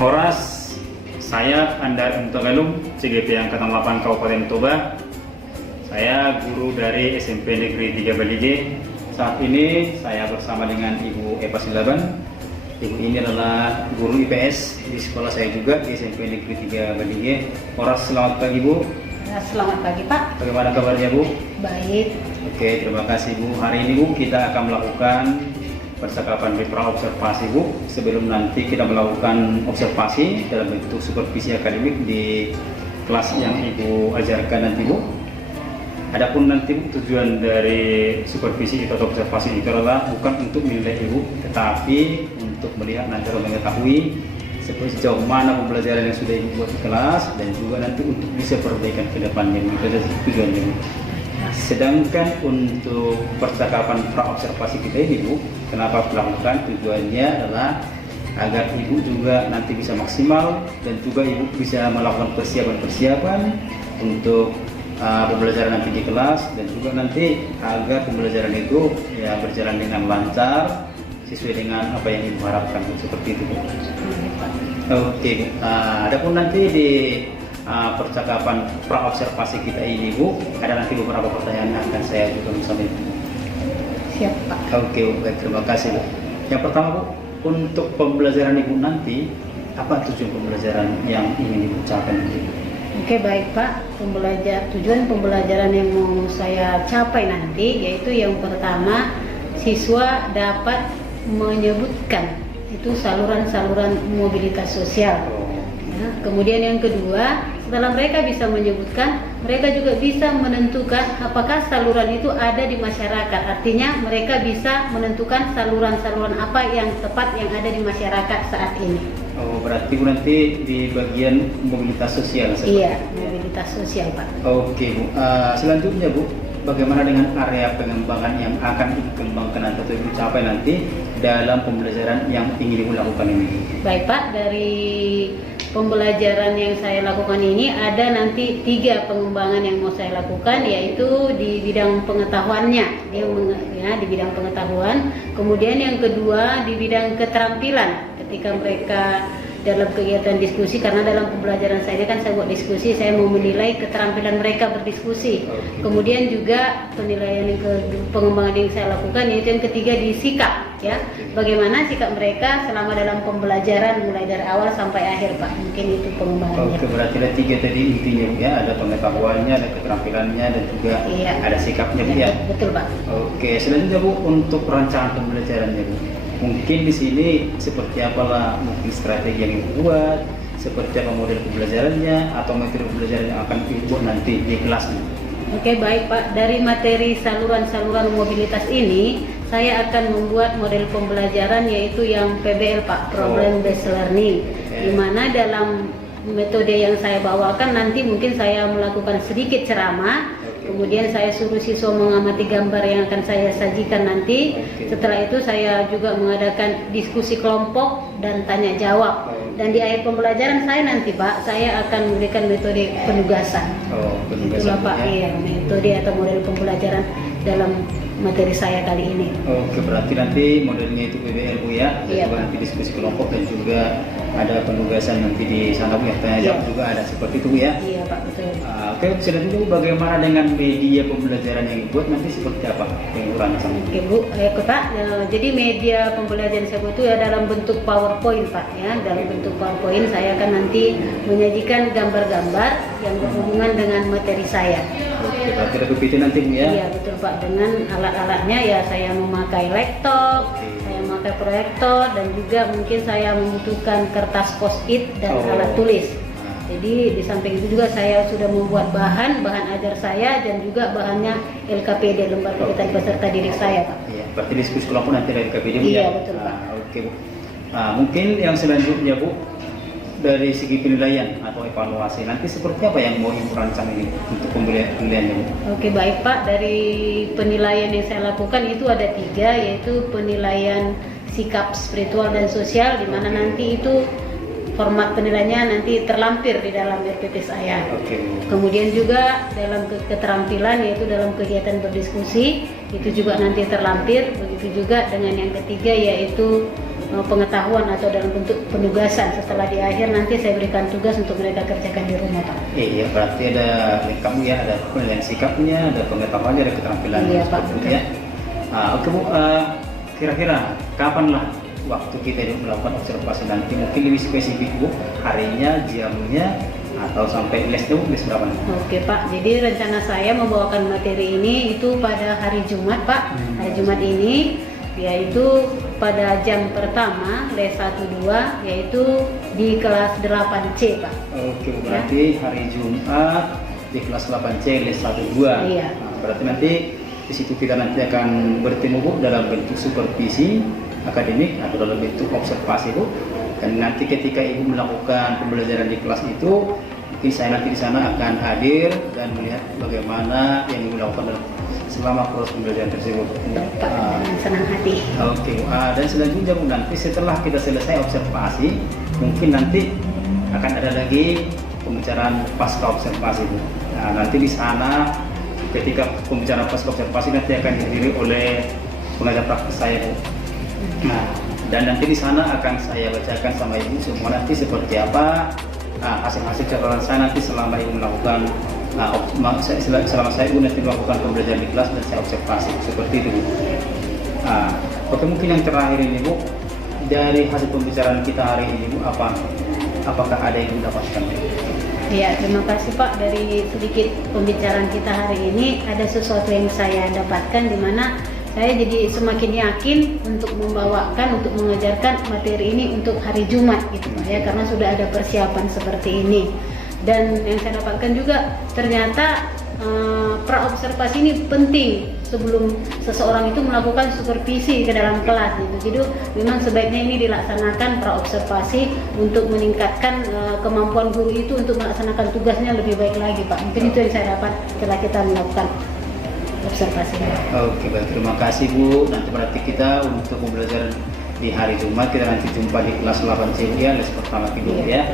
Horas, saya Andar Untagalung, CGP Angkatan 8 Kabupaten Toba. Saya guru dari SMP Negeri 3 Balige. Saat ini saya bersama dengan Ibu Eva Silaban. Ibu ini adalah guru IPS di sekolah saya juga di SMP Negeri 3 Balige. Horas, selamat pagi Bu. Selamat pagi Pak. Bagaimana kabarnya Bu? Baik. Oke, terima kasih Bu. Hari ini Bu kita akan melakukan percakapan observasi Bu. Sebelum nanti kita melakukan observasi dalam bentuk supervisi akademik di kelas yang Ibu ajarkan nanti Bu. Adapun nanti Bu, tujuan dari supervisi atau observasi itu adalah bukan untuk menilai Ibu, tetapi untuk melihat nanti mengetahui sejauh mana pembelajaran yang sudah Ibu buat di kelas dan juga nanti untuk bisa perbaikan ke depannya. Itu saja tujuannya Bu. Sedangkan untuk percakapan pra-observasi kita ini Bu, kenapa melakukan? Tujuannya adalah agar Ibu juga nanti bisa maksimal dan juga Ibu bisa melakukan persiapan-persiapan untuk pembelajaran nanti di kelas, dan juga nanti agar pembelajaran itu ya berjalan dengan lancar sesuai dengan apa yang Ibu harapkan Bu. Seperti itu Bu. Oke, adapun nanti di percakapan pra-observasi kita ini Bu, ada nanti beberapa pertanyaan yang akan saya juga sampaikan. Siap Pak. Oke Bu, baik, terima kasih Bu. Yang pertama Bu, untuk pembelajaran Ibu nanti, apa tujuan pembelajaran yang ingin Ibu capai nanti? Oke baik Pak. Tujuan pembelajaran yang mau saya capai nanti yaitu yang pertama, siswa dapat menyebutkan itu saluran-saluran mobilitas sosial. Ya, kemudian yang kedua, setelah mereka bisa menyebutkan, mereka juga bisa menentukan apakah saluran itu ada di masyarakat. Artinya mereka bisa menentukan saluran-saluran apa yang tepat yang ada di masyarakat saat ini. Oh, berarti Bu nanti di bagian mobilitas sosial. Iya, mobilitas sosial Pak. Oke Bu, selanjutnya Bu, bagaimana dengan area pengembangan yang akan dikembangkan atau dicapai nanti dalam pembelajaran yang ingin Ibu lakukan ini? Baik Pak, dari pembelajaran yang saya lakukan ini ada nanti 3 pengembangan yang mau saya lakukan, yaitu di bidang pengetahuannya, di bidang pengetahuan. Kemudian yang kedua di bidang keterampilan, ketika mereka dalam kegiatan diskusi, karena dalam pembelajaran saya kan saya buat diskusi, saya mau menilai keterampilan mereka berdiskusi. Kemudian juga penilaian pengembangan yang saya lakukan yaitu yang ketiga di sikap, ya, bagaimana sikap mereka selama dalam pembelajaran mulai dari awal sampai akhir Pak. Mungkin itu pengembangannya. Oke, berarti ada 3 tadi intinya Bu ya, ada pengetahuannya, ada keterampilannya, dan juga ada sikapnya Bu ya. Betul Pak. Oke, selanjutnya Bu, untuk perencanaan pembelajarannya Bu, mungkin di sini seperti apalah mungkin strategi yang Ibu buat, seperti apa model pembelajarannya atau metode pembelajaran yang akan Ibu buat nanti di kelas. Oke baik Pak, dari materi saluran-saluran mobilitas ini saya akan membuat model pembelajaran yaitu yang PBL Pak, Problem Based Learning, di mana dalam metode yang saya bawakan nanti mungkin saya melakukan sedikit ceramah. Kemudian saya suruh siswa mengamati gambar yang akan saya sajikan nanti. Setelah itu saya juga mengadakan diskusi kelompok dan tanya jawab. Dan di akhir pembelajaran saya nanti Pak, saya akan memberikan metode penugasan. Itulah Pak, iya, metode atau model pembelajaran dalam materi saya kali ini. Oke, berarti nanti modelnya itu PBL Bu ya, dan juga nanti diskusi kelompok dan juga ada penugasan nanti di sana Bu ya, tanya jawab juga ada seperti itu Bu ya. Iya Pak, betul. Oke, selanjutnya Bu, bagaimana dengan media pembelajaran yang dibuat nanti seperti apa yang Bu rancang? Oke Bu, Pak, jadi media pembelajaran saya buat itu ya dalam bentuk PowerPoint Pak ya, dalam bentuk PowerPoint saya akan nanti menyajikan gambar-gambar yang berhubungan dengan materi saya. Oke, berarti ada PPT nanti Bu ya? Iya betul Pak, dengan alat-alatnya ya saya memakai laptop, saya memakai proyektor, dan juga mungkin saya membutuhkan kertas post-it dan alat tulis. Jadi di samping itu juga saya sudah membuat bahan ajar saya dan juga bahannya LKPD, Lembaga Kegiatan Peserta Didik saya Pak. Iya, berarti diskusi kelompok nanti dari LKPD Bu ya? Iya betul Pak. Oke Bu, mungkin yang selanjutnya Bu, dari segi penilaian atau evaluasi nanti seperti apa yang mau Ibu rancang ini untuk penilaiannya Bu? Oke baik Pak, dari penilaian yang saya lakukan itu ada 3, yaitu penilaian sikap spiritual dan sosial, di mana nanti itu format penilaiannya nanti terlampir di dalam RPP saya. Kemudian juga dalam keterampilan yaitu dalam kegiatan berdiskusi itu juga nanti terlampir. Begitu juga dengan yang ketiga yaitu pengetahuan atau dalam bentuk penugasan. Setelah di akhir nanti saya berikan tugas untuk mereka kerjakan di rumah, Pak. Iya, berarti ada lengkap ya, ada penilaian sikapnya, ada pengetahuannya, ada keterampilannya. Iya, Pak. Seperti itu ya. Oke Bu, kira-kira kapan lah waktu kita melakukan observasi nanti? Mungkin lebih spesifik Bu, harinya, jamnya, atau sampai lesnya Bu, les berapa nanti? Oke Pak, jadi rencana saya membawakan materi ini itu pada hari Jumat Pak. Hari Jumat ini yaitu pada jam pertama les 1-2 yaitu di kelas 8C Pak. Oke Bu, berarti hari Jumat di kelas 8C les 1-2. Iya. Nah, berarti nanti di situ kita nanti akan bertemu Bu dalam bentuk supervisi akademik atau dalam bentuk observasi Bu. Dan nanti ketika Ibu melakukan pembelajaran di kelas itu, mungkin saya nanti di sana akan hadir dan melihat bagaimana yang Ibu lakukan selama proses pembelajaran tersebut. Pak, dengan senang hati. Oke, dan selanjutnya Bu, nanti setelah kita selesai observasi, mungkin nanti akan ada lagi pembicaraan pasca observasi Bu. Nah, nanti di sana ketika pembicaraan pasca observasi nanti akan dihadiri oleh pengajar praktis saya Bu. Nah, dan nanti di sana akan saya bacakan sama Ibu semua nanti seperti apa hasil-hasil catatan saya nanti selama Ibu melakukan selama saya Ibu nanti melakukan pembelajaran di kelas dan saya observasi seperti itu Bu. Oke, mungkin yang terakhir ini Bu, dari hasil pembicaraan kita hari ini Bu, apakah ada yang mendapatkan? Ya, terima kasih Pak. Dari sedikit pembicaraan kita hari ini ada sesuatu yang saya dapatkan di mana saya jadi semakin yakin untuk membawakan, untuk mengajarkan materi ini untuk hari Jumat gitu Pak ya, karena sudah ada persiapan seperti ini. Dan yang saya dapatkan juga ternyata praobservasi ini penting sebelum seseorang itu melakukan supervisi ke dalam kelas gitu. Jadi memang sebaiknya ini dilaksanakan praobservasi untuk meningkatkan kemampuan guru itu untuk melaksanakan tugasnya lebih baik lagi Pak. Mungkin itu yang saya dapat setelah kita melakukan observasi. Oke, baik, terima kasih Bu. Nanti berarti kita untuk pembelajaran di hari Jumat kita nanti jumpa di kelas 8C ya, les pertama Ibu ya.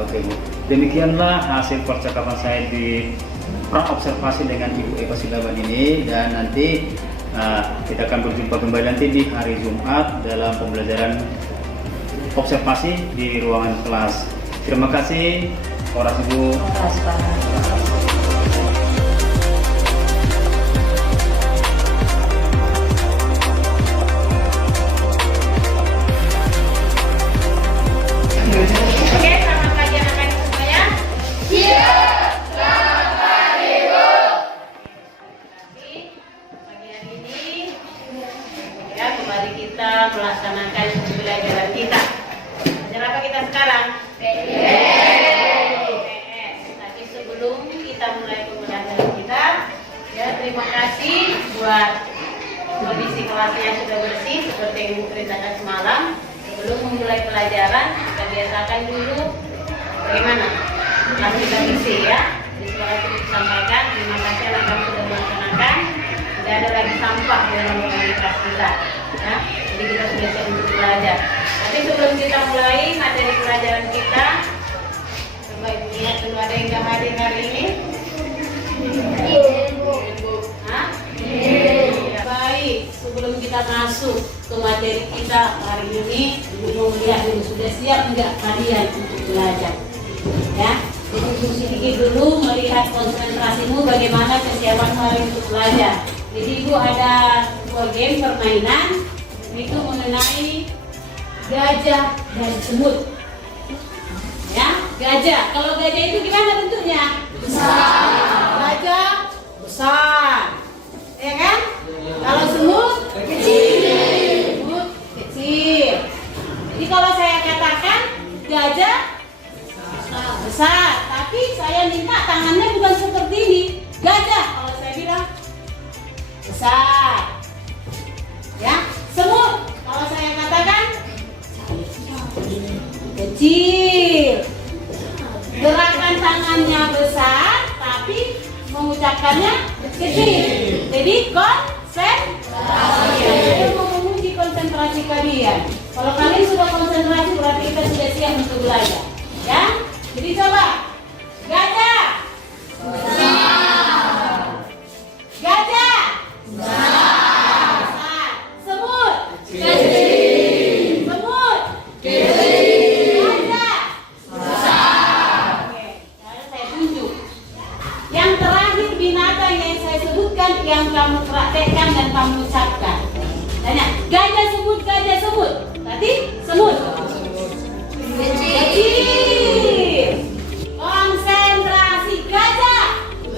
Oke Bu, demikianlah hasil percakapan saya di observasi dengan Ibu Eva Silaban ini, dan nanti kita akan berjumpa kembali nanti di hari Jumat dalam pembelajaran observasi di ruangan kelas. Terima kasih. Horas Ibu. Horas Pak. Oke, selamat pagi anak-anak semuanya. Iya, selamat pagi Bu. Pagi hari ini ya kembali kita melaksanakan pembelajaran kita. Belajar apa kita sekarang? PS. Tapi sebelum kita mulai pembelajaran kita, ya terima kasih buat kondisi kelasnya sudah bersih seperti yang Ibu ceritakan semalam. Sebelum memulai pelajaran, kita biasakan dulu bagaimana kelas kita bersih ya. Jadi setelah itu disampaikan, terima kasih anak-anak sudah melaksanakan. Tidak ada lagi sampah di dalam komunitas kita ya. Jadi kita sudah siap untuk belajar. Tapi sebelum kita mulai materi pelajaran kita, coba Ibu lihat dulu ada yang nggak hadir hari ini. Hah? Ya, baik, sebelum kita masuk ke materi kita hari ini, Ibu mau lihat dulu sudah siap enggak kalian untuk belajar ya. Jadi Ibu sedikit dulu melihat konsentrasimu bagaimana kesiapan hari untuk belajar. Jadi Ibu ada sebuah game permainan itu mengenai gajah dan semut ya. Gajah, kalau gajah itu gimana bentuknya? Besar. Gajah besar ya kan? Kalau semut kecil. Semut kecil. Jadi kalau saya katakan gajah besar, tapi saya minta tangannya bukan seperti ini. Gajah kalau saya bilang besar. Ya, semut kalau saya katakan kecil. Gerakan tangannya besar, tapi mengucapkannya kecil. Jadi konsentrasi. Saya mau menguji konsentrasi kalian. Kalau kalian sudah konsentrasi berarti kita sudah siap untuk belajar. Ya. Jadi coba. Gajah. Besar. Gajah. Besar. Semut. Kecil. Semut. sebutkan yang kamu praktekkan dan kamu ucapkan. Tanya, gajah sebut, gajah sebut. Berarti semut. Kecil. Konsentrasi, gajah.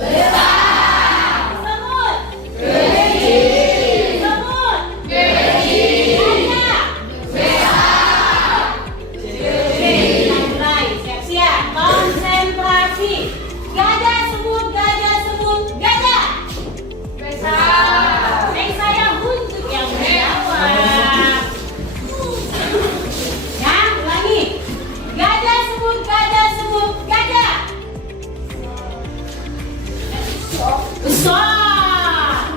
Besar. Semut. Kecil. Semut. Kecil. Gajah. Besar. Kecil. Mulai, siap-siap. Konsentrasi. Gajah sebut, gajah sebut, gajah. Besar. Saya untuk yang menjawab. Ya, ulangi. Gajah sebut, gajah. Besar.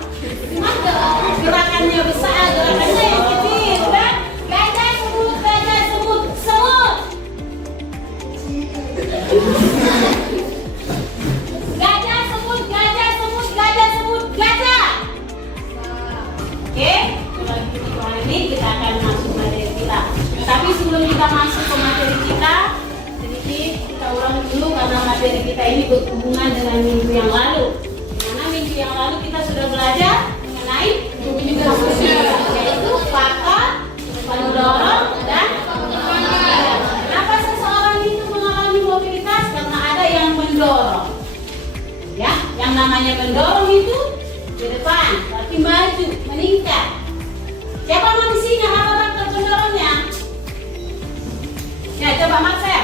Maka gerakannya besar, gerakannya yang kecil, kan? Gajah sebut, semut. Gajah sebut, gajah. Oke, hari ini kita akan masuk materi kita. Tapi sebelum kita masuk ke materi kita, sedikit kita ulang dulu karena materi kita ini berhubungan dengan minggu yang lalu. Karena minggu yang lalu kita sudah belajar mengenai yaitu faktor, pendorong, dan kenapa seseorang itu mengalami mobilitas? Karena ada yang mendorong. Ya, yang namanya mendorong itu ke depan, tapi maju, meningkat. Siapa manusianya? Apa faktor pendorongnya? Ya, coba Marcel.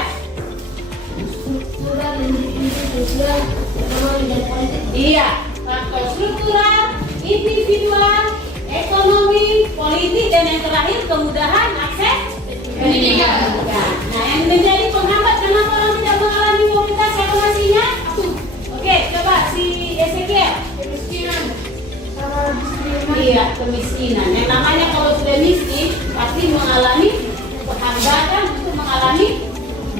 Iya, faktor struktural, individual, ekonomi, politik, dan yang terakhir kemudahan akses pendidikan. Nah, yang menjadi penghambat kenapa orang tidak mengalami mobilitas ekonominya? Oke, coba si Ezekiel. Iya, kemiskinan. Yang namanya kalau sudah miskin pasti mengalami penghambatan untuk mengalami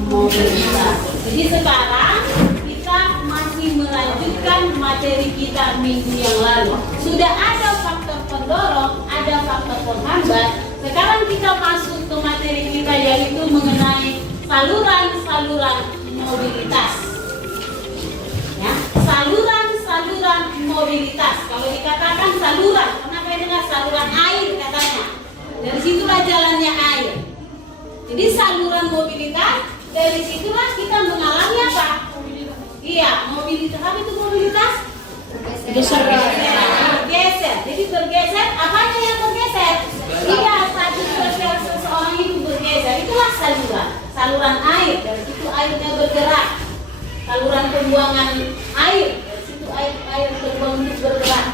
mobilitas. Jadi sekarang kita masih melanjutkan materi kita minggu yang lalu. Sudah ada faktor pendorong, ada faktor penghambat. Sekarang kita masuk ke materi kita yaitu mengenai saluran-saluran mobilitas. Ya, saluran-saluran mobilitas. Kalau dikatakan saluran, kenapa dengan saluran air katanya? Dari situlah jalannya air. Jadi saluran mobilitas, dari situlah kita mengalami apa? Iya, mobilitas. Apa itu mobilitas? Bergeser. Jadi bergeser, apanya yang bergeser? Iya, satu sosial seseorang itu bergeser. Itulah saluran. Saluran air, dari situ airnya bergerak. Saluran pembuangan air, dari situ air terbuang untuk bergerak.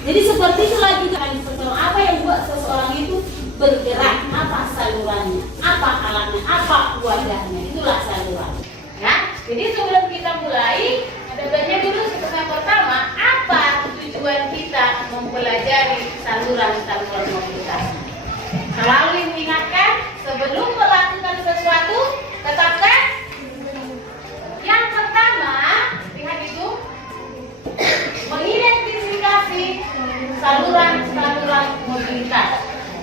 Jadi seperti itulah juga seseorang. Apa yang buat seseorang itu bergerak? Apa salurannya? Apa alatnya? Apa wadahnya? Itulah saluran. Ya. Jadi sebelum kita mulai, ada baiknya dulu yang pertama, apa tujuan kita mempelajari saluran-saluran mobilitas? Selalu ingatkan sebelum melakukan sesuatu, tetapkan yang pertama, lihat itu, mengidentifikasi saluran-saluran mobilitas.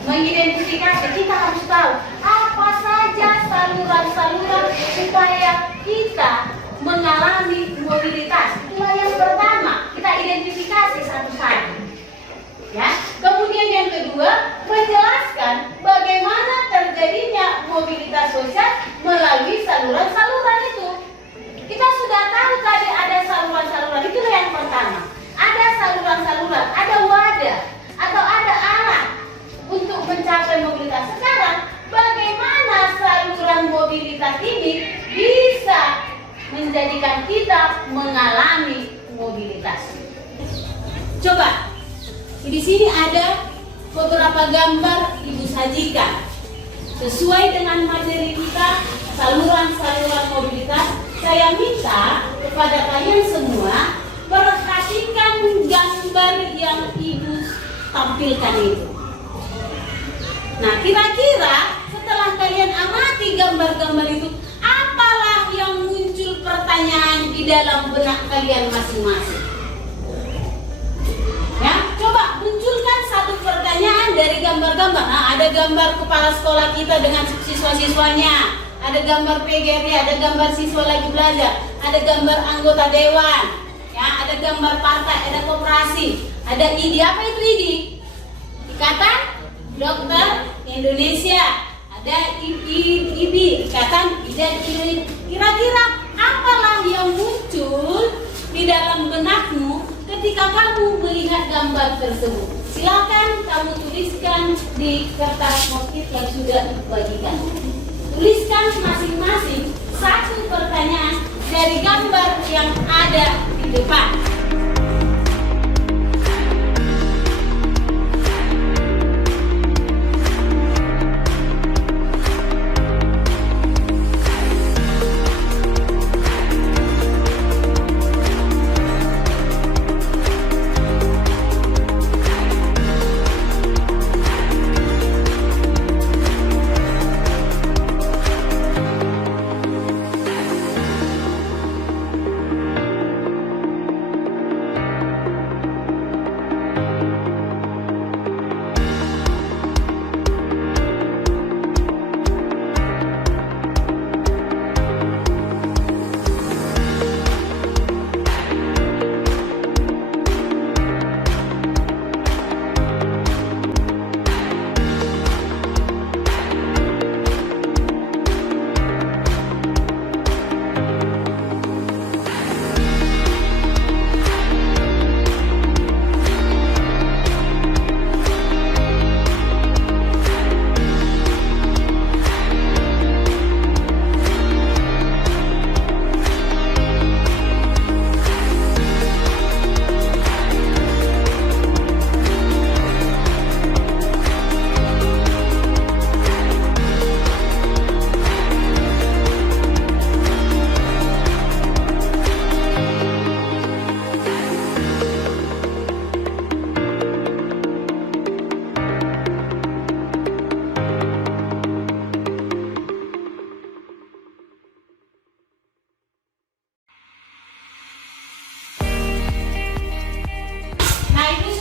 Mengidentifikasi, kita harus tahu apa saja saluran-saluran supaya kita mengalami mobilitas. Itulah yang pertama, kita identifikasi satu-satu. Ya. Kemudian yang kedua, menjelaskan bagaimana terjadinya mobilitas sosial melalui saluran-saluran itu. Kita sudah tahu tadi ada saluran-saluran, itulah yang pertama. Ada saluran-saluran, ada wadah, atau ada alat untuk mencapai mobilitas. Sekarang, bagaimana saluran mobilitas ini bisa menjadikan kita mengalami mobilitas? Coba, di sini ada beberapa gambar Ibu sajikan. Sesuai dengan materi kita, saluran-saluran mobilitas, saya minta kepada kalian semua perhatikan gambar yang Ibu tampilkan itu. Nah, kira-kira setelah kalian amati gambar-gambar itu, apalah yang muncul pertanyaan di dalam benak kalian masing-masing? Ya, coba munculkan satu pertanyaan dari gambar-gambar. Nah, ada gambar kepala sekolah kita dengan siswa-siswanya, ada gambar PGRI, ada gambar siswa lagi belajar, ada gambar anggota dewan, Ya, ada gambar partai, ada koperasi, ada IDI. Apa itu IDI? Ikatan Dokter Indonesia. Ada IBI, Ikatan Bidan Indonesia. Kira-kira apalah yang muncul di dalam benakmu ketika kamu melihat gambar tersebut? Silakan kamu tuliskan di kertas post-it yang sudah dibagikan. Tuliskan masing-masing satu pertanyaan dari gambar yang ada di depan.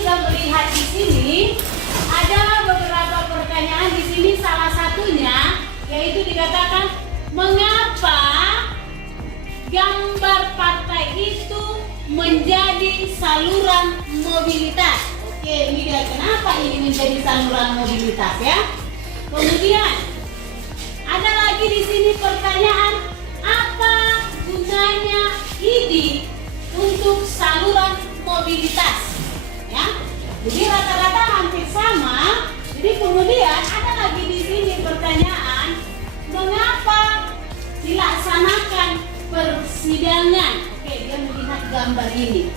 Lihat di sini ada beberapa pertanyaan di sini, salah satunya yaitu dikatakan mengapa gambar partai itu menjadi saluran mobilitas. Oke, ini dia kenapa ini menjadi saluran mobilitas ya. Kemudian ada lagi di sini pertanyaan, apa gunanya IDI untuk saluran mobilitas? Ya. Jadi rata-rata hampir sama. Jadi kemudian ada lagi di sini pertanyaan, mengapa dilaksanakan persidangan? Oke, dia melihat gambar ini.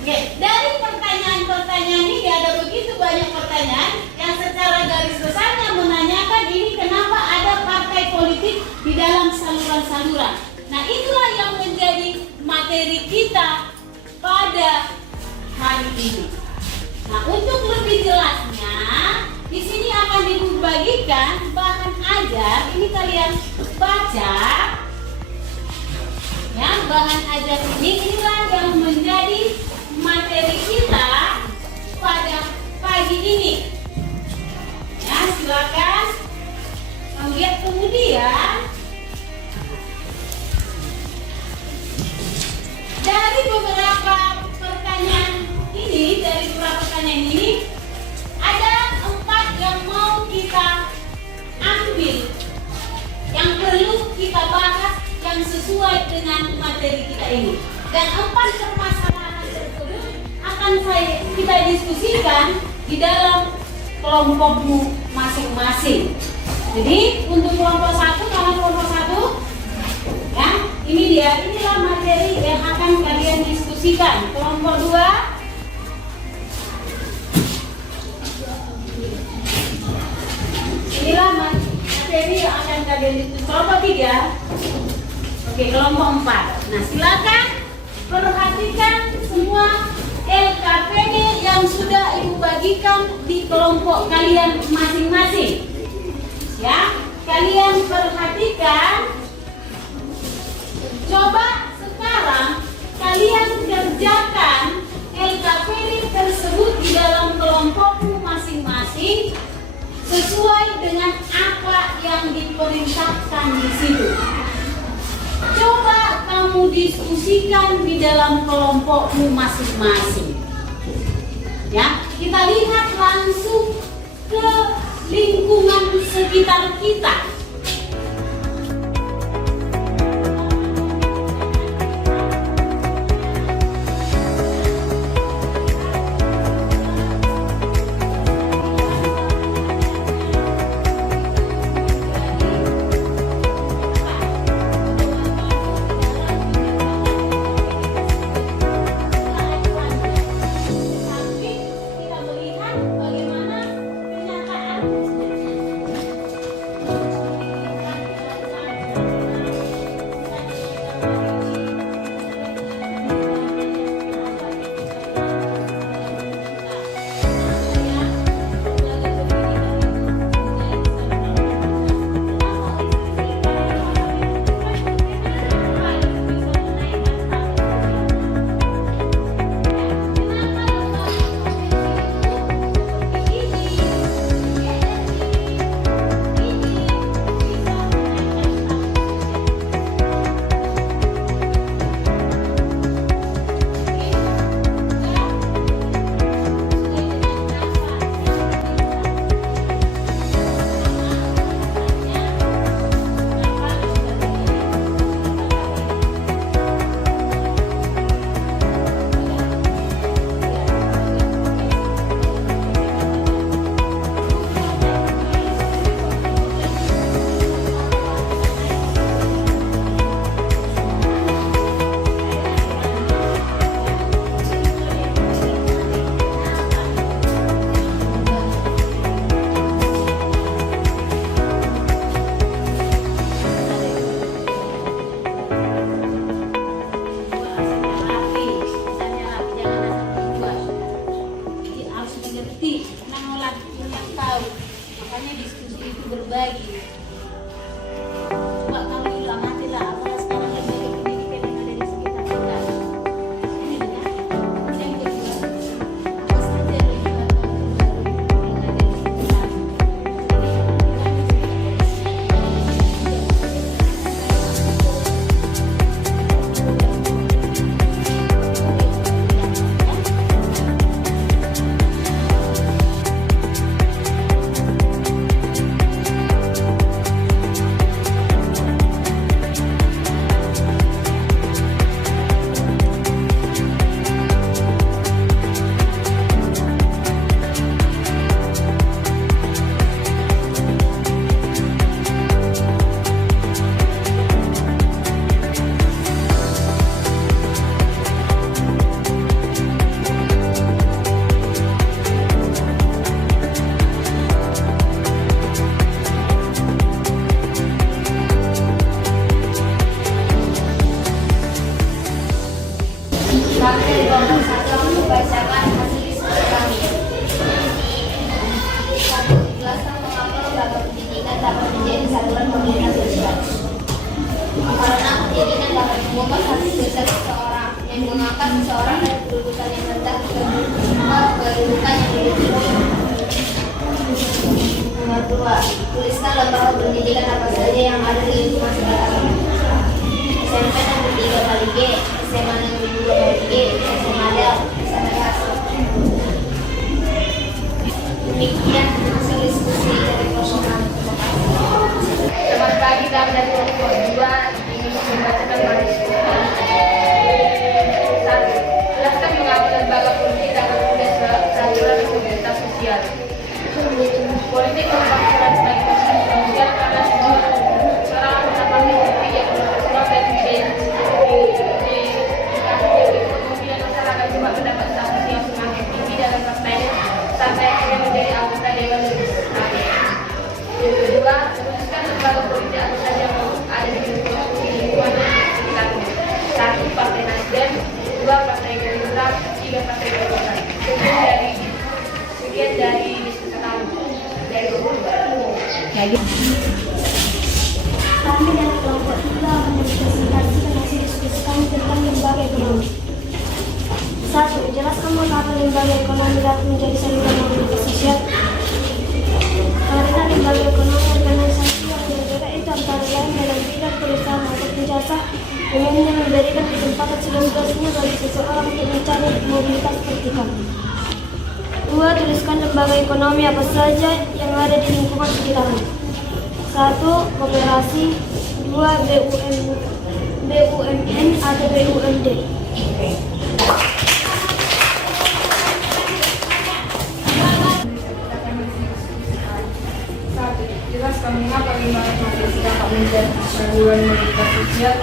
Oke, dari pertanyaan-pertanyaan ini ada begitu banyak pertanyaan yang secara garis besarnya menanyakan ini kenapa ada partai politik di dalam saluran-saluran. Nah, itulah yang menjadi materi kita pada hari ini. Nah, untuk lebih jelasnya, di sini akan dibagikan bahan ajar. Ini kalian baca, ya, bahan ajar inilah yang menjadi materi kita pada pagi ini. Ya, silakan melihat kemudian dari beberapa pertanyaan ini ada 4 yang mau kita ambil, yang perlu kita bahas, yang sesuai dengan materi kita ini. Dan 4 permasalahan tersebut akan kita diskusikan di dalam kelompokmu masing-masing. Jadi untuk kelompok 1, karena kelompok 1 ya, inilah materi yang akan kalian diskusikan. Kelompok 2, inilah materi yang akan kalian diskusikan. Kelompok 3, oke, kelompok 4. Nah, silakan perhatikan semua LKPD yang sudah Ibu bagikan di kelompok kalian masing-masing. Ya, kalian perhatikan. Coba sekarang kalian kerjakan LKPD tersebut di dalam kelompokmu masing-masing sesuai dengan apa yang diperintahkan di situ. Coba kamu kamu diskusikan di dalam kelompokmu masing-masing. Ya, kita lihat langsung ke lingkungan sekitar kita. Makanya diskusi itu berbagi. Coba kamu amati lah apa sekarang lembaga pendidikan yang ada di sekitar kita. Ini ya. Yang kedua, apa saja lembaga yang ada di sekitar. Kami kelompok 1 membacakan hasil diskusi kami. 1. Jelaskan mengapa lembaga pendidikan dapat menjadi saluran mobilitas sosial. Karena pendidikan dapat mengubah hati sosial seseorang yang mengangkat seseorang dari kedudukan yang rendah ke kedudukan yang lebih tinggi. Nomor 2. Tuliskan lembaga pendidikan apa saja yang ada di lingkungan sekitar. SMP negeri 3 kali G, SMA negeri 2 kali G, SMA Del, SMA Hasil. Demikian hasil diskusi dari kelompok. Selamat pagi, kami dari kelompok 2 ingin membacakan materi diskusi. 1. Jelaskan mengapa lembaga politik dapat menjadi saluran mobilitas sosial. Politik merupakan sebagai proses sosial karena seorang mendapat mimpi yang dan kemudian masyarakat juga mendapat status yang semakin tinggi dalam partainya sampai akhirnya menjadi anggota dewan legislatif. Yang kedua, merumuskan lembaga politik apa saja yang ada di lingkungan sekitarnya. 1. Partai Nasdem, 2. Partai Gerindra, 3. Partai Golkar. Sekian dari diskusi kami dari Kami dari kelompok 3 mendiskusikan hasil diskusi kami tentang lembaga ekonomi. 1. Jelaskan mengapa lembaga ekonomi dapat menjadi saluran mobilitas sosial. Karena lembaga ekonomi organisasi yang bergerak itu antara lain dalam bidang perusahaan ataupun jasa umumnya memberikan kesempatan seluas-luasnya bagi seseorang untuk mencari mobilitas vertikal. 2. Tuliskan lembaga ekonomi apa saja yang ada di lingkungan sekitarmu. 1. Koperasi. 2. BUMN atau BUMD. Jelaskan mengapa lembaga profesi dapat menjadi saluran mobilitas sosial.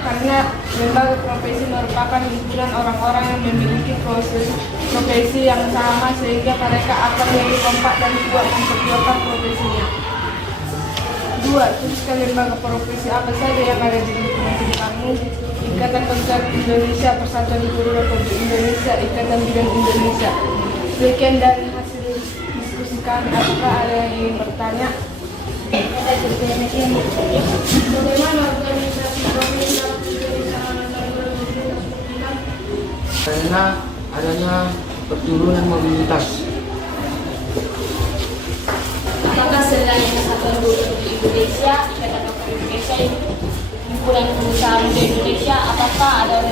Karena lembaga profesi merupakan himpunan orang-orang yang memiliki profesi yang sama sehingga mereka akan lebih kompak dan kuat memperjuangkan profesinya. 2. Tuliskan lembaga profesi apa saja yang ada di lingkungan sekitarmu. Ikatan Dokter Indonesia, Persatuan Guru Republik Indonesia, Ikatan Bidan Indonesia. Sekian dari hasil diskusi kami. Apakah ada yang ingin bertanya? Bagaimana organisasi profesi dapat menjadi sarana saluran mobilitas vertikal? Karena adanya penurunan mobilitas. Apakah selain Persatuan Guru Republik Indonesia, Ikatan Dokter Indonesia, himpunan pengusaha muda Indonesia, apakah ada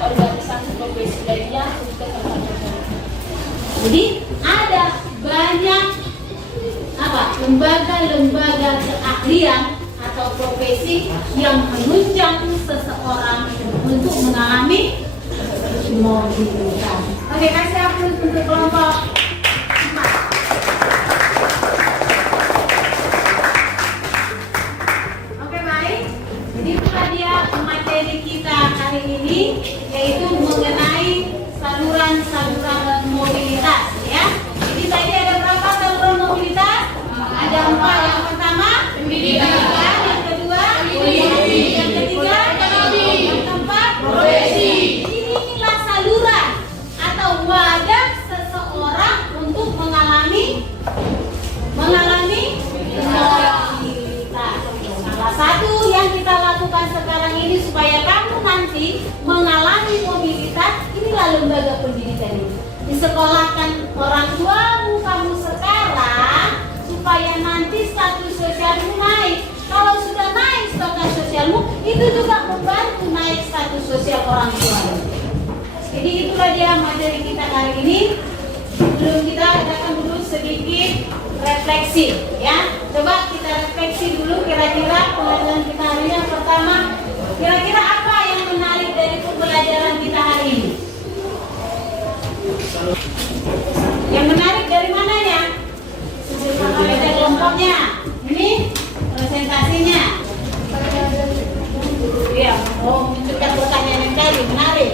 organisasi profesi lainnya? Jadi ada banyak lembaga-lembaga keahlian atau profesi yang menunjang seseorang untuk mengalami mobilitas. Oke, kasih aplaus untuk kelompok 4. Oke, baik. Jadi itulah dia materi kita hari ini, yaitu mengenai saluran-saluran mobilitas, ya. Jadi tadi ada berapa saluran mobilitas? Ada 4. Yang pertama pendidikan, yang kedua ekonomi, yang ketiga ekonomi, yang keempat profesi. Inilah saluran atau wadah seseorang untuk mengalami mobilitas. Salah satu yang kita lakukan sekarang ini supaya kamu nanti mengalami mobilitas, inilah lembaga pendidikan ini. Disekolahkan orang tuamu kamu sekarang supaya nanti status sosialmu naik. Kalau sudah naik status sosialmu, itu juga membantu naik status sosial orang tuamu. Jadi itulah dia materi kita hari ini. Sebelum kita adakan dulu sedikit refleksi, ya. Coba kita refleksi dulu kira-kira pelajaran kita hari ini. Yang pertama, kira-kira apa yang menarik dari pembelajaran kita hari ini? Yang menarik dari mananya? Ada kelompoknya. Ini presentasinya. Iya, menunjukkan pertanyaan yang tadi menarik.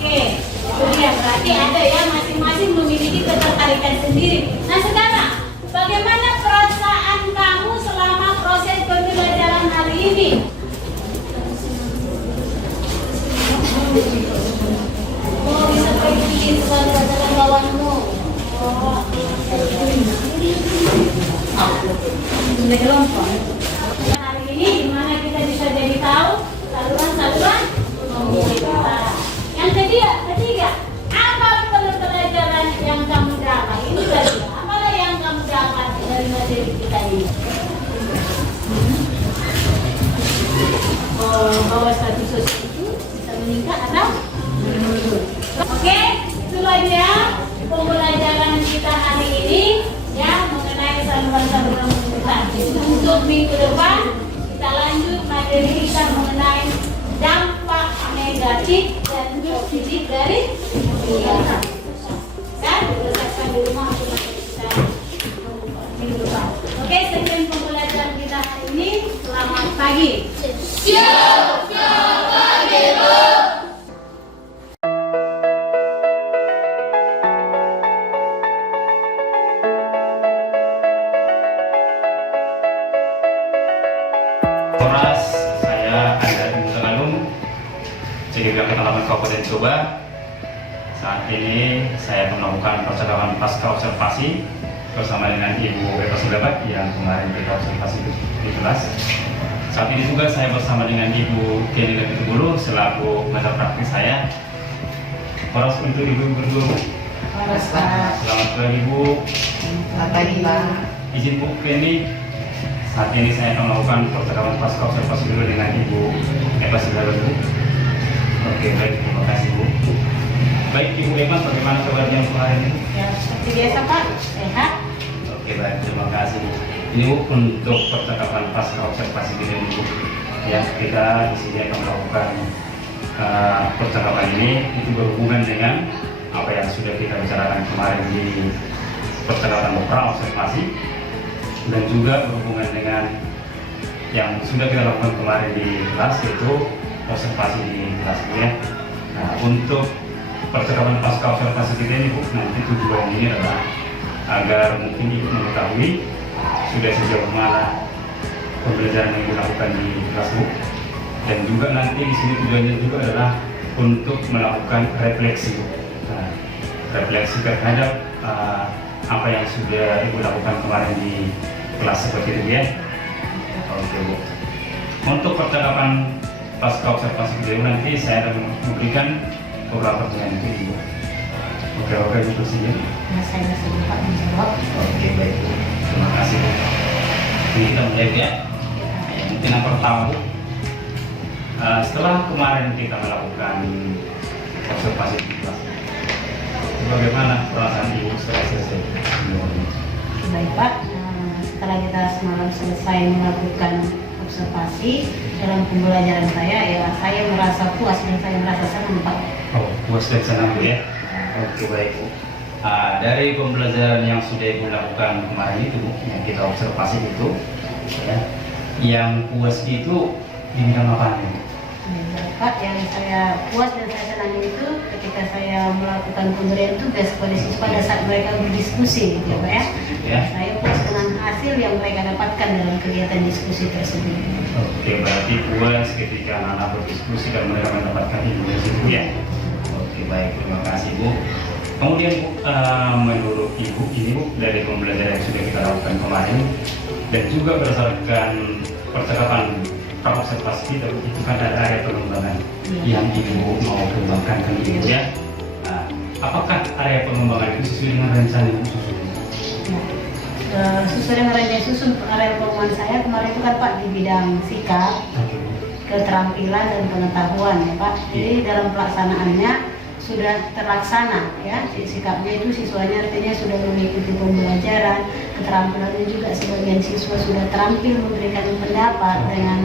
Oke, itu dia. Berarti ada ya, masing-masing memiliki ketertarikan sendiri. Nah sekarang, bagaimana perasaan kamu selama proses pembelajaran hari ini? Oh, bisa pergi dengan kawanmu. Oh, sudah kelompok. Hari ini dimana kita bisa jadi tahu saluran-saluran mobilitas. Yang ketiga, apa pelajaran yang kamu dapat? Ini tadi, apalah yang kamu dapat dari materi kita ini? Oh, bahwa status sosial itu bisa meningkat atau menurun. Oke, itulah dia pembelajaran kita hari ini, ya, mengenai saluran-saluran mobilitas. Untuk minggu depan kita lanjut materi kita mengenai dampak negatif dan positif dari mobilitas. Dan berdasarkan di rumah kita minggu depan. Oke, sekian pembelajaran kita hari ini. Selamat pagi. Siap pagi, Bu. Polres, saya Anda Tegalung, CGBK Ketalaman Kabupaten Toba. Saat ini saya melakukan percakapan pasca observasi bersama dengan Ibu Beta Sudabat yang kemarin kita observasi di kelas. Saat ini juga saya bersama dengan Ibu Kenny Lebitubulu selaku mata praktis saya. Poros untuk Ibu berdua. Selamat pagi Bu. Selamat pagi Pak. Izin Bu Kenny, Saat ini saya akan melakukan percakapan pasca observasi dulu dengan Ibu Eva Sudara dulu. Oke, baik, terima kasih Bu. Baik Ibu Eva, bagaimana kabarnya untuk hari ini? Ya, seperti biasa Pak, sehat. Oke, baik, terima kasih Bu. Ini Bu untuk percakapan pasca observasi dulu Bu. Ya, kita di sini akan melakukan percakapan ini itu berhubungan dengan apa yang sudah kita bicarakan kemarin di percakapan pra observasi, dan juga berhubungan dengan yang sudah kita lakukan kemarin di kelas, yaitu observasi di kelas ya. Nah, untuk percakapan pasca observasi kita ini Bu, nanti tujuan ini adalah agar mungkin Ibu mengetahui sudah sejauh mana pembelajaran yang dilakukan di kelas Bu, dan juga nanti di sini tujuannya juga adalah untuk melakukan refleksi, refleksi terhadap apa yang sudah Ibu lakukan kemarin di kelas seperti itu ya. Oke Bu. Untuk percakapan pasca observasi video nanti saya akan memberikan beberapa pertanyaan untuk Ibu. Oke Ibu bersedia? Ya, saya sudah Pak menjawab. Oke baik Bu. Terima kasih Bu. Ini kita mulai ya. Mungkin yang pertama Bu, setelah kemarin kita melakukan observasi di kelas, bagaimana perasaan Ibu setelah selesai? Baik Pak, setelah kita semalam selesai melakukan observasi dalam pembelajaran saya, ya saya merasa puas dan saya merasa senang Pak. Oh, puas dan senang Bu ya. Oke baik Bu. Dari pembelajaran yang sudah Ibu lakukan kemarin itu Bu, yang kita observasi itu, ya, yang puas itu di bidang apa nih Bu? Pak, yang saya puas dan saya senang itu ketika saya melakukan pemberian tugas kepada siswa pada saat mereka berdiskusi, gitu ya Pak ya. Ya. Saya puas dengan hasil yang mereka dapatkan dalam kegiatan diskusi tersebut. Oke, berarti puas ketika anak-anak berdiskusi dan mereka mendapatkan ilmu dari situ ya. Oke, baik, terima kasih Bu. Kemudian Bu, menurut Ibu ini Bu, dari pembelajaran yang sudah kita lakukan kemarin dan juga berdasarkan percakapan observasi kita, itu kan ada area pengembangan yang Ibu mau kembangkan ke Ibu ya. Apakah area pengembangan itu sesuai dengan rencana Ibu susun? Sesuai dengan rencana susun area pengembangan saya kemarin itu kan Pak di bidang sikap, keterampilan dan pengetahuan ya Pak. Jadi dalam pelaksanaannya sudah terlaksana ya, sikapnya itu siswanya artinya sudah mengikuti pembelajaran, keterampilannya juga sebagian siswa sudah terampil memberikan pendapat dengan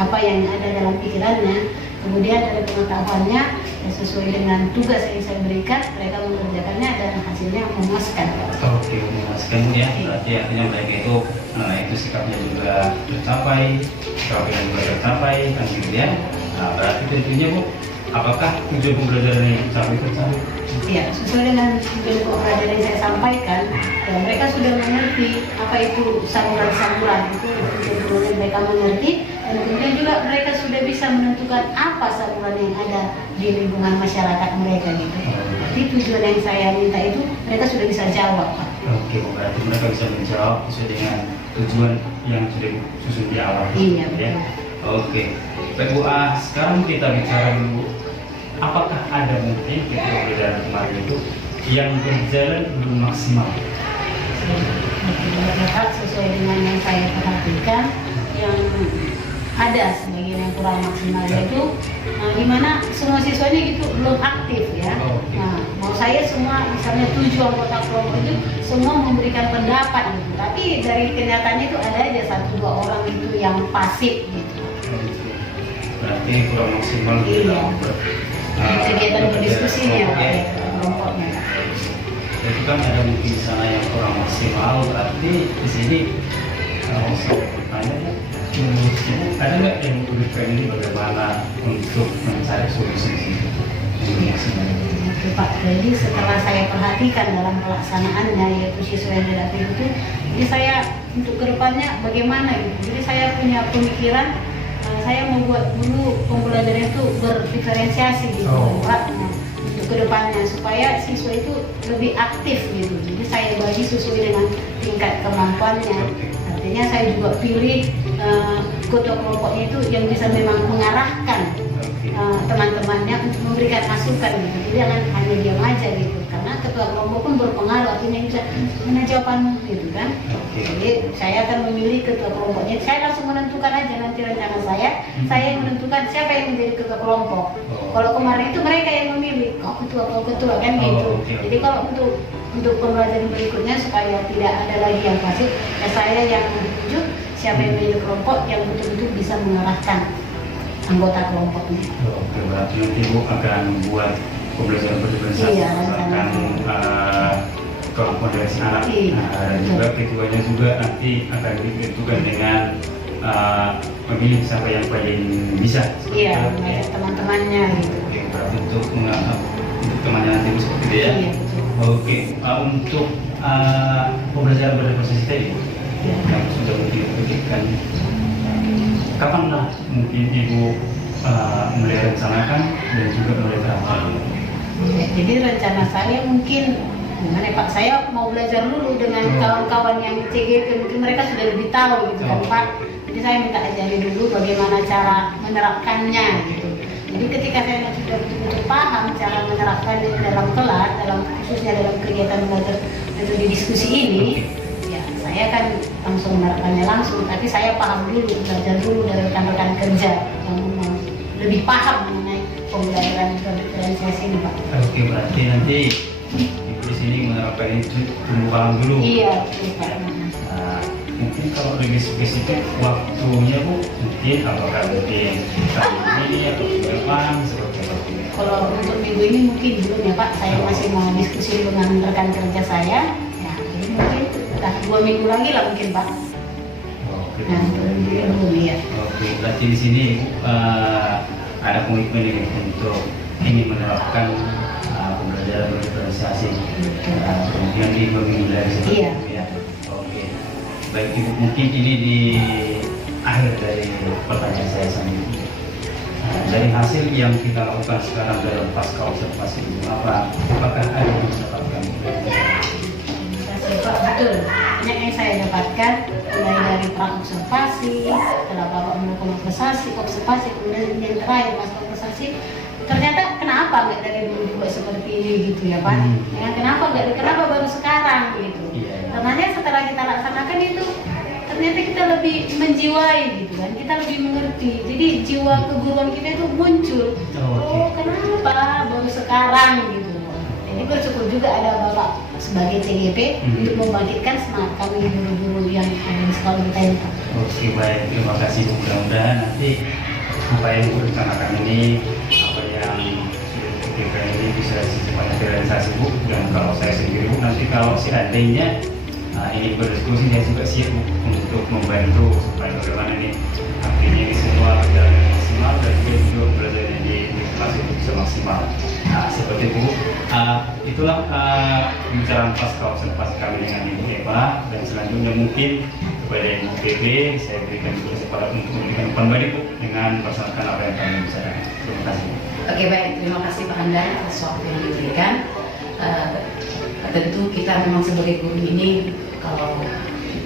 apa yang ada dalam pikirannya. Kemudian dari pengetahuannya ya, sesuai dengan tugas yang saya berikan, mereka mengerjakannya dan hasilnya memuaskan. Oke, memuaskan ya. Berarti artinya mereka itu sikapnya juga tercapai, keterampilan juga tercapai, kan gitu ya. Nah, berarti tentunya Bu, apakah tujuan pembelajaran yang tercapai? Ya, sesuai dengan tujuan pembelajaran yang saya sampaikan, ya, mereka sudah mengerti apa itu saluran-saluran itu, kemudian mereka mengerti, dan kemudian juga mereka sudah bisa menentukan apa saluran yang ada di lingkungan masyarakat mereka gitu. Jadi tujuan yang saya minta itu mereka sudah bisa jawab Pak. Oke, berarti mereka bisa menjawab sesuai dengan tujuan yang sudah disusun di awal. Iya, ya. betul. Oke, baik Bu, sekarang kita bicara dulu, apakah ada mungkin ketika pembelajaran kemarin itu yang berjalan belum maksimal? Pak, sesuai dengan yang saya perhatikan, yang ada sebagian yang kurang maksimal yaitu di mana semua siswanya gitu belum aktif ya. Nah, mau saya semua misalnya 7 anggota kelompok itu semua memberikan pendapat gitu, tapi dari kenyataannya itu ada aja 1-2 orang itu yang pasif gitu. Berarti kurang maksimal Iya. dalam Kegiatan berdiskusinya ya. kelompoknya. Jadi kan ada mungkin di sana yang kurang maksimal, berarti di sini kalau saya bertanya ya, menurut Ibu ada nggak yang berikan ini bagaimana untuk mencari solusi yang maksimal? Oke Pak, jadi setelah saya perhatikan dalam pelaksanaannya yaitu siswa yang dilatih itu, jadi saya untuk kedepannya bagaimana gitu. Jadi saya punya pemikiran, saya membuat dulu pembelajaran itu berdiferensiasi gitu Pak. Nah, untuk kedepannya supaya siswa itu lebih aktif gitu. Jadi saya bagi sesuai dengan tingkat kemampuannya. Artinya saya juga pilih ketua kelompoknya itu yang bisa memang mengarahkan teman-temannya untuk memberikan masukan gitu. Jadi jangan hanya diam aja gitu. Karena ketua kelompok pun berpengaruh, artinya bisa mana jawabanmu gitu kan. Jadi saya akan memilih ketua kelompoknya. Saya langsung menentukan aja nanti rencana saya yang menentukan siapa yang menjadi ketua kelompok. Kalau kemarin itu mereka yang memilih, kau ketua kan gitu. Jadi kalau untuk pembelajaran berikutnya supaya tidak ada lagi yang pasif, ya saya yang menunjuk siapa yang menjadi kelompok yang betul-betul bisa mengarahkan anggota kelompoknya. Oke, berarti nanti Bu akan buat pembelajaran bersama, Iya, akan kelompok dari anak, Iya, dan juga ketuanya juga nanti akan ditentukan dengan memilih siapa yang paling bisa. Iya, itu, mengajak teman-temannya gitu. Oke, berarti untuk temannya nanti Bu, seperti itu ya. Iya, betul. Oke, untuk pembelajaran berbasis tadi Iya. yang sudah diberikan, kapan lah mungkin Ibu mulai rencanakan dan juga mulai terapkan? Ya, jadi rencana saya mungkin gimana ya, Pak, saya mau belajar dulu dengan kawan-kawan yang CGP, mungkin mereka sudah lebih tahu gitu kan Pak. Jadi saya minta ajari dulu bagaimana cara menerapkannya gitu. Jadi ketika saya sudah betul-betul paham cara menerapkannya dalam kelas, khususnya dalam kegiatan belajar metode diskusi ini, ya saya akan langsung menerapkannya langsung. Tapi saya paham dulu, belajar dulu dari rekan-rekan kerja yang lebih paham mengenai pembelajaran diferensiasi ini Pak. Oke, berarti nanti Ibu di sini menerapkan itu tumbuh kembang dulu. Iya, betul Pak. Nah, mungkin kalau lebih spesifik waktunya Bu, mungkin apakah mungkin tahun ini atau depan seperti apa? Kalau untuk minggu ini mungkin belum ya Pak, saya masih mau diskusi dengan rekan kerja saya. Ya, jadi mungkin udah 2 minggu lagi lah mungkin Pak. Oke. Nah, 2 minggu belum ya. Oke, berarti di sini ada komitmen ini untuk ingin menerapkan pembelajaran berdiferensiasi. Kemudian di 2 minggu dari situ. Iya. Ya. Oke. Baik Ibu, mungkin ini di akhir dari pertanyaan saya selanjutnya. Dari hasil yang kita lakukan sekarang dalam pasca observasi itu apakah ada yang mendapatkan? Pak, betul. Banyak yang saya dapatkan mulai dari pra observasi, setelah Bapak melakukan observasi, kemudian yang terakhir pasca observasi. Ternyata kenapa nggak dari dulu juga seperti ini gitu ya Pak? Ya, kenapa baru sekarang gitu? Ternyata setelah kita laksanakan itu ternyata kita lebih menjiwai gitu kan, kita lebih mengerti. Jadi jiwa keguruan kita itu muncul. Oh, kenapa baru sekarang gitu? Jadi bersyukur juga ada Bapak sebagai CGP untuk membangkitkan semangat kami guru-guru yang ada di sekolah kita ini Pak. Oke, baik, terima kasih Bu. Mudah-mudahan nanti apa yang Bu rencanakan ini, apa yang sudah dipikirkan ini bisa semuanya terrealisasi Bu. Dan kalau saya sendiri Bu, nanti kalau seandainya ini berdiskusi, saya juga siap Bu untuk membantu supaya bagaimana ini artinya ini semua berjalan dengan maksimal dan juga belajarnya di kelas itu bisa maksimal. Nah, seperti itu Bu, itulah pembicaraan pasca observasi kami dengan Ibu Eva, dan selanjutnya mungkin kepada Ibu PB saya berikan juga kesempatan untuk memberikan umpan balik Bu dengan melaksanakan apa yang kami bicarakan. Terima kasih. Oke, baik, terima kasih Pak Andar atas waktu yang diberikan. Tentu kita memang sebagai guru ini, kalau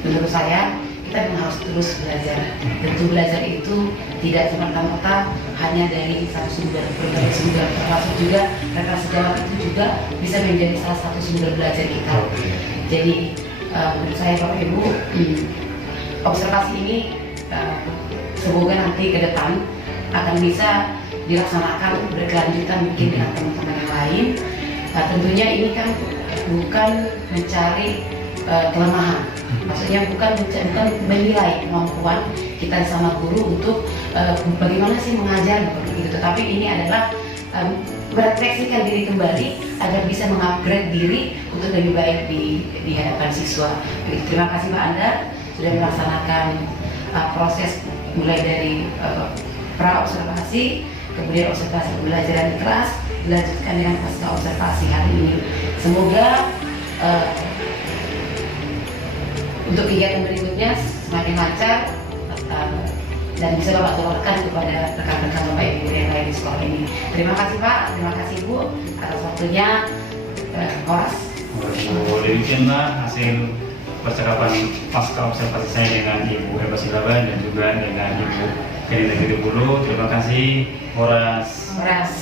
menurut saya kita memang harus terus belajar. Tentu belajar itu tidak semata-mata hanya dari satu sumber, berbagai sumber, termasuk juga rekan sejawat itu juga bisa menjadi salah satu sumber belajar kita. Jadi menurut saya Bapak Ibu, observasi ini semoga nanti ke depan akan bisa dilaksanakan berkelanjutan mungkin dengan teman-teman yang lain. Tentunya ini kan bukan mencari kelemahan, maksudnya bukan menilai kemampuan kita sama guru untuk bagaimana sih mengajar begitu, tetapi ini adalah merefleksikan diri kembali agar bisa mengupgrade diri untuk lebih baik di hadapan siswa. Terima kasih Pak Andar sudah melaksanakan proses mulai dari pra observasi, kemudian observasi pembelajaran di kelas, dilanjutkan dengan pasca observasi hari ini. Semoga untuk kegiatan berikutnya semakin lancar dan bisa Bapak tularkan kepada rekan-rekan Bapak Ibu yang lain di sekolah ini. Terima kasih Pak, terima kasih Bu atas waktunya. Horas. Demikianlah hasil percakapan pasca observasi saya dengan Ibu Eva Silaban dan juga dengan Ibu Keni Negeri Bulu. Terima kasih, Horas. Horas.